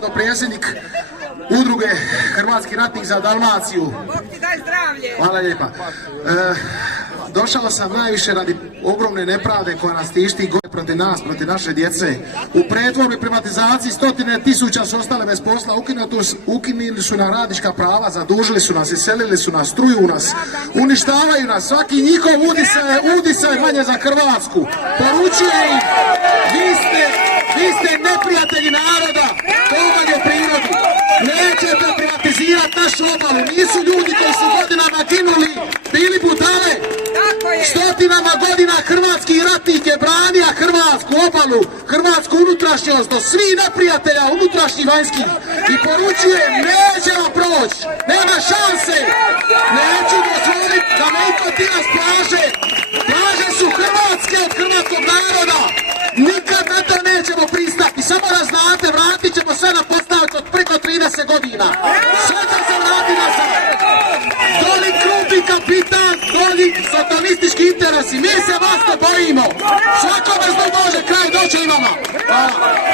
sam dopredsjednik udruge Hrvatski ratnik za Dalmaciju. Bog ti daj zdravlje. Hvala lijepa. Došao sam najviše radi ogromne nepravde koja nas tišti gore protiv nas, protiv naše djece. U pretvorbi i privatizaciji stotine tisuća su ostale bez posla, ukinuli su nam radnička prava, zadužili su nas, iselili su nas, truju nas, uništavaju nas. Svaki njihov udisaj je manje za Hrvatsku. Poručuje im, vi ste neprijatelji naroda, to vam je prirodi. Nećete privatizirati našu obalu, nisu ljudi koji su godinama ginuli, bili budale. Stotinama godina hrvatski ratnik je branio hrvatsku obalu, hrvatsku unutrašnjost do svih neprijatelja, unutrašnjih vanjskih. I poručuje, neće vam proći, nema šanse, neću dozvoliti da me iko tira s plaže. Plaže su hrvatske od hrvatskog naroda, nikad na to nećemo pristati. Samo da znate, vratit ćemo sve na postaviti od preko 30 godina. Sve će se vrati nazad. Doli krupni kapitan, doli satanistički interesi. Mi se vas ne bojimo. Svakome zbog Bože kraj doći imamo. Hvala.